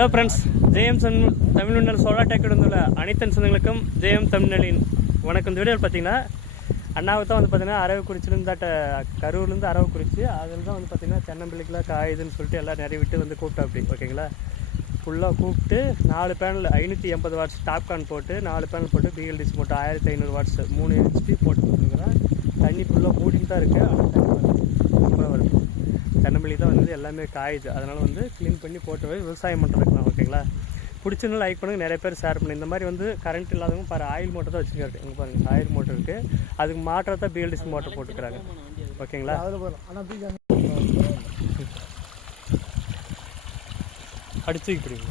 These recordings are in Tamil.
ஹலோ ஃப்ரெண்ட்ஸ், ஜேஎம் தமிழ்நெல் சோலார் டெக் இருந்துள்ள அனைத்து சொந்தங்களுக்கும் ஜேஎம் தமிழ்நெலின் வணக்கம். இந்த வீடியோவில் பார்த்தீங்கன்னா அண்ணாவை தான் வந்து பார்த்தீங்கன்னா அரவக்குறிச்சிலேருந்தாட்ட கரூர்லேருந்து அரவக்குறிச்சி அதில் தான் வந்து பார்த்தீங்கன்னா தென்னம்பிள்ளைக்கெலாம் காயுதுன்னு சொல்லிட்டு எல்லாம் நிறைய விட்டு வந்து கூப்பிட்டா அப்படி ஓகேங்களா. ஃபுல்லாக கூப்பிட்டு 4 பேனல் 580 வாட்ஸ் டாப்கான் போட்டு 4 பேனல் போட்டு பிஎல்டிசி போட்டு 1500 வாட்ஸ் 3 ஹெச்பி போட்டு கொடுத்துருக்குறேன். தண்ணி ஃபுல்லாக மூடின்னு தான் இருக்குது. ஆனால் தண்ணி வந்து சூப்பராக வருது. தென்னம்பிள்ளை தான் வந்து எல்லாமே காயுது. அதனால் வந்து க்ளீன் பண்ணி போட்டு போய் விவசாயம் பண்ணுறதுக்கலாம் ஓகேங்களா. பிடிச்சிருந்தாலும் லைக் பண்ணுங்கள், நிறைய பேர் ஷேர் பண்ணி. இந்த மாதிரி வந்து கரண்ட் இல்லாதவங்க பாரு ஆயில் மோட்டர் தான் வச்சுருக்காரு. இங்கே பாருங்கள் ஆயில் மோட்டர் இருக்குது. அதுக்கு மாற்றத்தான் பிஎல்டிசி மோட்டர் போட்டுக்கிறாங்க ஓகேங்களா. அடிச்சு பிடிங்க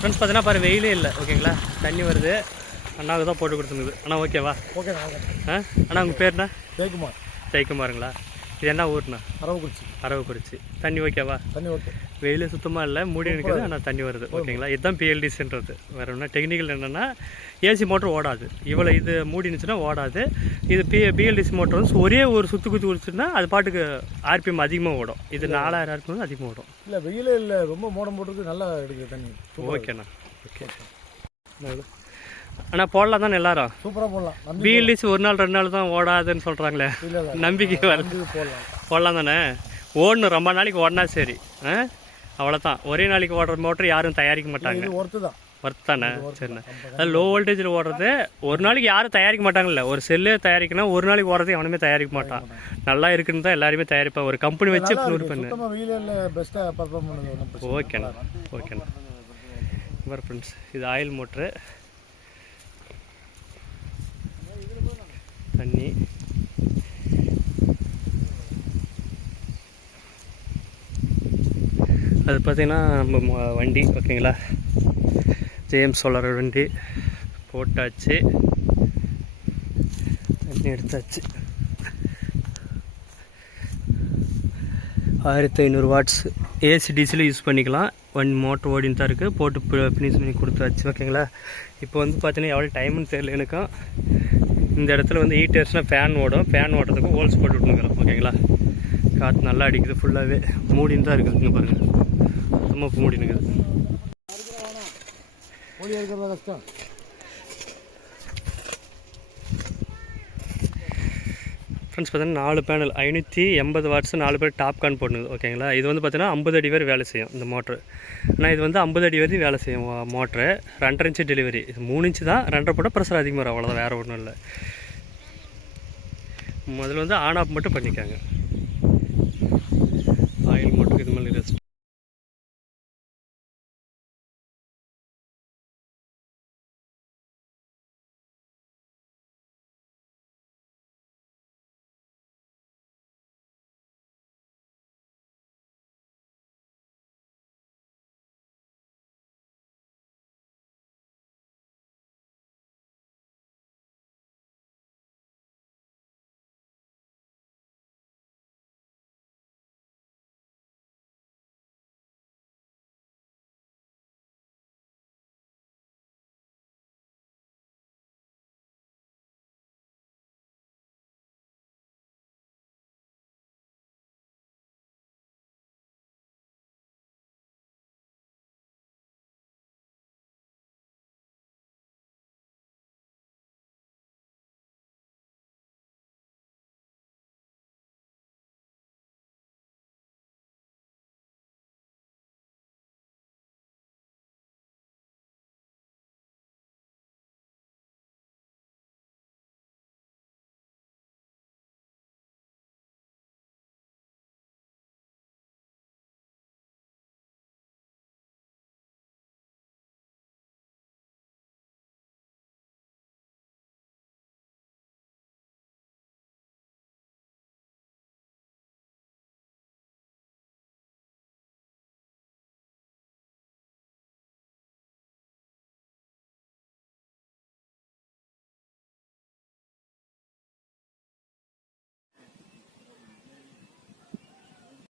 ஃப்ரெண்ட்ஸ். பார்த்தீங்கன்னா பாரு வெயிலே இல்லை ஓகேங்களா. தண்ணி வருது. அண்ணாவுக்கு தான் போட்டு கொடுத்துருக்குது. அண்ணா ஓகேவா? ஓகே அண்ணா உங்கள் பேர்ண்ணா? ஜெயக்குமார். ஜெயக்குமாருங்களா? இது என்ன ஊர்ண்ணா? அரவக்குறிச்சி. தண்ணி ஓகேவா? தண்ணி ஓகே. வெயில் சுத்தமாக இல்லை, மூடி இருக்குது. ஆனால் தண்ணி வருது ஓகேங்களா. இதுதான் பிஎல்டிசின்றது. வேறு ஒன்றா டெக்னிக்கல் என்னென்னா ஏசி மோட்டர் ஓடாது. இவ்வளோ இது மூடினுச்சுன்னா ஓடாது. இது பிஎல்டிசி மோட்டர் வந்து ஒரே ஒரு சுற்று குத்தி குடிச்சுன்னா அது பாட்டுக்கு ஆர்பிஎம் அதிகமாக ஓடும். இது 4000 ஆர்பிஎம் அதிகமாக ஓடும். இல்லை வெயிலே இல்லை, ரொம்ப மோடம் போட்டுருக்கு, நல்லா எடுக்குது தண்ணி. ஓகேண்ணா ஓகே. ஆனால் போடலாம் தானே எல்லாரும்? சூப்பராக போடலாம். பிஎல்டிசி ஒரு நாள் 2 நாள் தான் ஓடாதுன்னு சொல்கிறாங்களே, நம்பிக்கை போடலாம் தானே? ஓடணும், ரொம்ப நாளைக்கு ஓடினா சரி. அவ்வளோதான். ஒரே நாளைக்கு ஓடுற மோட்டர் யாரும் தயாரிக்க மாட்டாங்க. ஒர்த்து தானே? சரிண்ணா. அது லோ வோல்டேஜில் ஓடுறது ஒரு நாளைக்கு யாரும் தயாரிக்க மாட்டாங்கல்ல. ஒரு செல்லு தயாரிக்கணும், ஒரு நாளைக்கு ஓடுறது எவனுமே தயாரிக்க மாட்டான். நல்லா இருக்குன்னு தான் எல்லாருமே தயாரிப்பா. ஒரு கம்பெனி வச்சு ப்ரூவ் பண்ணு. ஓகேண்ணா ஓகேண்ணா. வேறு ஃப்ரெண்ட்ஸ், இது ஆயில் மோட்ரு. தண்ணி அது பார்த்திங்கன்னா நம்ம வண்டி ஓகேங்களா. ஜேஎம் சோலார் வண்டி போட்டாச்சு, தண்ணி எடுத்தாச்சு. 1500 வாட்ஸ் ஏசிடிசியில் யூஸ் பண்ணிக்கலாம். மோட்டர் ஓடின்னு தான் இருக்குது. போட்டு ஃபினிஷ் பண்ணி கொடுத்தாச்சு ஓகேங்களா. இப்போ வந்து பார்த்தீங்கன்னா எவ்வளோ டைம்னு தெரியல எனக்கும். இந்த இடத்துல வந்து ஹீட்டர்ஸ்னால் ஃபேன் ஓடும். ஃபேன் ஓடுறதுக்கு ஹோல்ஸ் போட்டு விட்டுருக்குறோம் ஓகேங்களா. காற்று நல்லா அடிக்குது. ஃபுல்லாகவே மூடின்னு தான் இருக்குது. இங்கே பாருங்கள், சுத்தமாக மூடினுக்குது. ஃப்ரெண்ட்ஸ் பார்த்தீங்கன்னா 4 பேனல் 580 வாட்ஸ் 4 பேர் டாப்கான் போட்டுது ஓகேங்களா. இது வந்து பார்த்தீங்கன்னா 50 அடி வரை வேலை செய்யும் இந்த மோட்ரு. ஆனால் இது வந்து 50 அடி வரையும் வேலை செய்யும் மோட்ரு. 2.5 inch delivery. இது 3 இன்ச்சு தான். 2.5 போட்டால் ப்ரெஷர் அதிகமாக வரும், அவ்வளோதான், வேறு ஒன்றும் இல்லை. முதல்ல வந்து ஆன் ஆஃப் மட்டும் பண்ணிக்காங்க.